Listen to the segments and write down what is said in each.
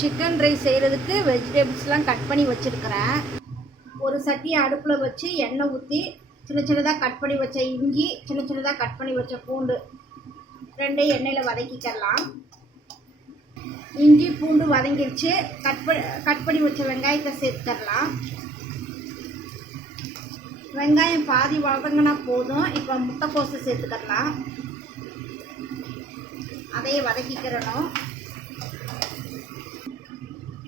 Chicken rice செய்கிறதுக்கு வெஜிடபிள்ஸ்லாம் cut பண்ணி வச்சுருக்கிறேன். ஒரு சட்டியை அடுப்பில் வச்சு எண்ணெய் ஊற்றி சின்ன சின்னதாக கட் பண்ணி வச்ச இஞ்சி சின்ன சின்னதாக கட் பண்ணி வச்ச பூண்டு ரெண்டையும் எண்ணெயில் வதக்கிக்கலாம். இஞ்சி பூண்டு வதங்கிடுச்சு கட் பண்ணி கட் பண்ணி வச்ச வெங்காயத்தை சேர்த்துக்கலாம் வெங்காயம் பாதி வதங்கினா போதும். இப்போ முட்டைக்கோசை சேர்த்துக்கலாம் அதையே வதக்கிக்கிறணும்.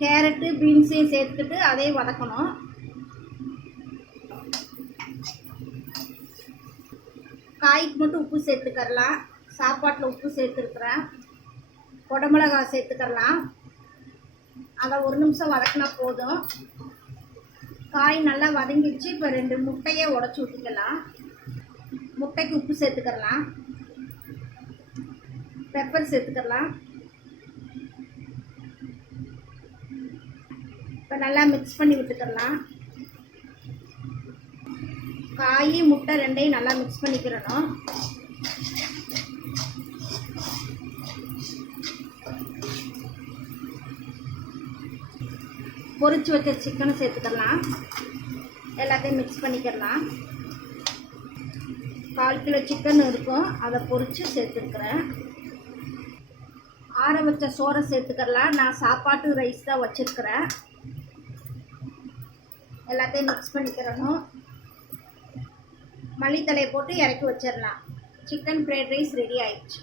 கேரட்டு பீன்ஸையும் சேர்த்துக்கிட்டு அதையும் வதக்கணும். காய்க்கு மட்டும் உப்பு சேர்த்துக்கரலாம் சாப்பாட்டில் உப்பு சேர்த்துருக்குறேன். குடமிளகா சேர்த்துக்கரலாம் அதை ஒரு நிமிஷம் வதக்கினா போதும். காய் நல்லா வதங்கிடுச்சு. இப்போ ரெண்டு முட்டையை உடச்சி ஊற்றிக்கலாம் முட்டைக்கு உப்பு சேர்த்துக்கரலாம் பெப்பர் சேர்த்துக்கலாம் இப்போ நல்லா மிக்ஸ் பண்ணி விட்டுக்கலாம் காய் முட்டை ரெண்டையும் நல்லா மிக்ஸ் பண்ணிக்கிறணும். பொறிச்சு வச்ச சிக்கனை சேர்த்துக்கலாம். எல்லாத்தையும் மிக்ஸ் பண்ணிக்கலாம் கால் கிலோ சிக்கன் இருக்கும். அதை பொறிச்சு சேர்த்துருக்குறேன் ஆற வச்ச சோறை சேர்த்துக்கலாம் நான் சாப்பாட்டு ரைஸ் தான் வச்சுருக்கிறேன். எல்லாத்தையும் மிக்ஸ் பண்ணிக்கிறணும். மல்லித்தலையை போட்டு இறக்கி வச்சிடலாம். சிக்கன் ஃப்ரைட் ரைஸ் ரெடி ஆயிடுச்சு.